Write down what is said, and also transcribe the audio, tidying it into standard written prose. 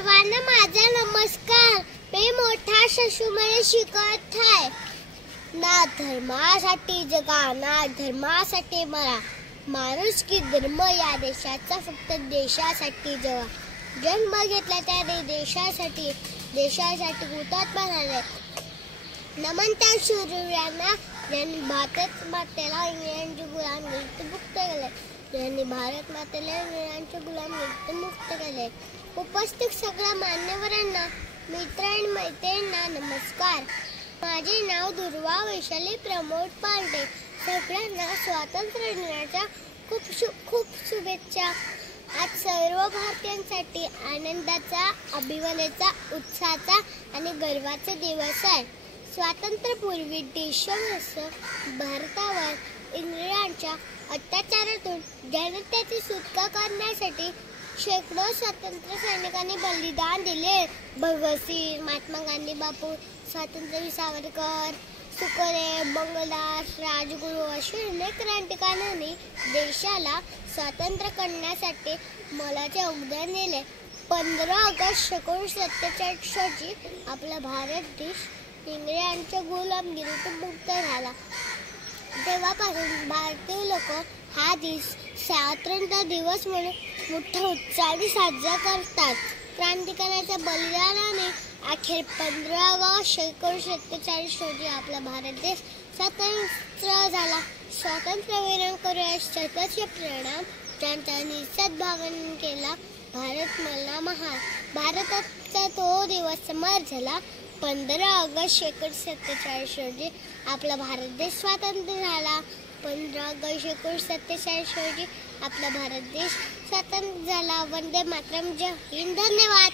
सर्वांना माझा नमस्कार। मी मोठा शशुमळे शिकत आहे। ना धर्मासाठी जगा ना धर्मासाठी मरा, माणूस की धर्म या देशाचा फक्त देशासाठी जगा। जन्म घेतला त्याने देशासाठी हुतात्मा झाले। नमन त्या शूरवीरांना ज्यांनी भारत मातेला इंग्रजांची गुलामी मुक्त केले, ज्यांनी भारत मातेला इंग्रजांची गुलामी मुक्त केले। उपस्थित सगळ्या मान्यवरांना, मित्र आणि मैत्रिणींना नमस्कार। माझे नाव दुर्वा वैशाली प्रमोद पांडे। सगळ्यांना स्वातंत्र्य दिनाच्या खूप शुभेच्छा। आज सर्व भारतीयांसाठी आनंदाचा, अभिमानाचा, उत्साहाचा आणि गर्वाचा दिवस आहे। स्वातंत्र्यपूर्वी देशावर भारतावर इंग्रजांच्या अत्याचारातून जनतेची सुटका करण्यासाठी शेकडो स्वातंत्र्य सैनिकांनी बलिदान दिले। भगतसिंग, महात्मा गांधी बापू, स्वातंत्र्यवीर सावरकर, सुखदेव, बंगदास, राजगुरू अशा अनेक क्रांतिकारकांनी देशाला स्वतंत्र करण्यासाठी मोलाचे योगदान दिले। 15 ऑगस्ट 1947 रोजी आपला भारत देश इंग्रजांच्या गुलामगिरीतून मुक्त झाला। तेव्हापासून भारतीय लोक हा स्वातंत्र्य दिवस म्हणून मोठ्या उत्साहाने साजरा करतात। क्रांतिकारकांच्या बलिदानाने अखेर 15 ऑगस्ट 1947 रोजी आपला भारत देश स्वतंत्र झाला। स्वातंत्र्यवीरांकडे शतश प्रणाम, ज्यांचा निस्वार्थ भावनेने केला भारत मला महान। भारताचा तो दिवस समोर झाला। 15 ऑगस्ट 1947 रोजी आपला भारत देश स्वतंत्र झाला। 15 ऑगस्ट 1947 रोजी आपला भारत देश स्वतंत्र झाला। वंदे मातरम। जय हिंद। धन्यवाद।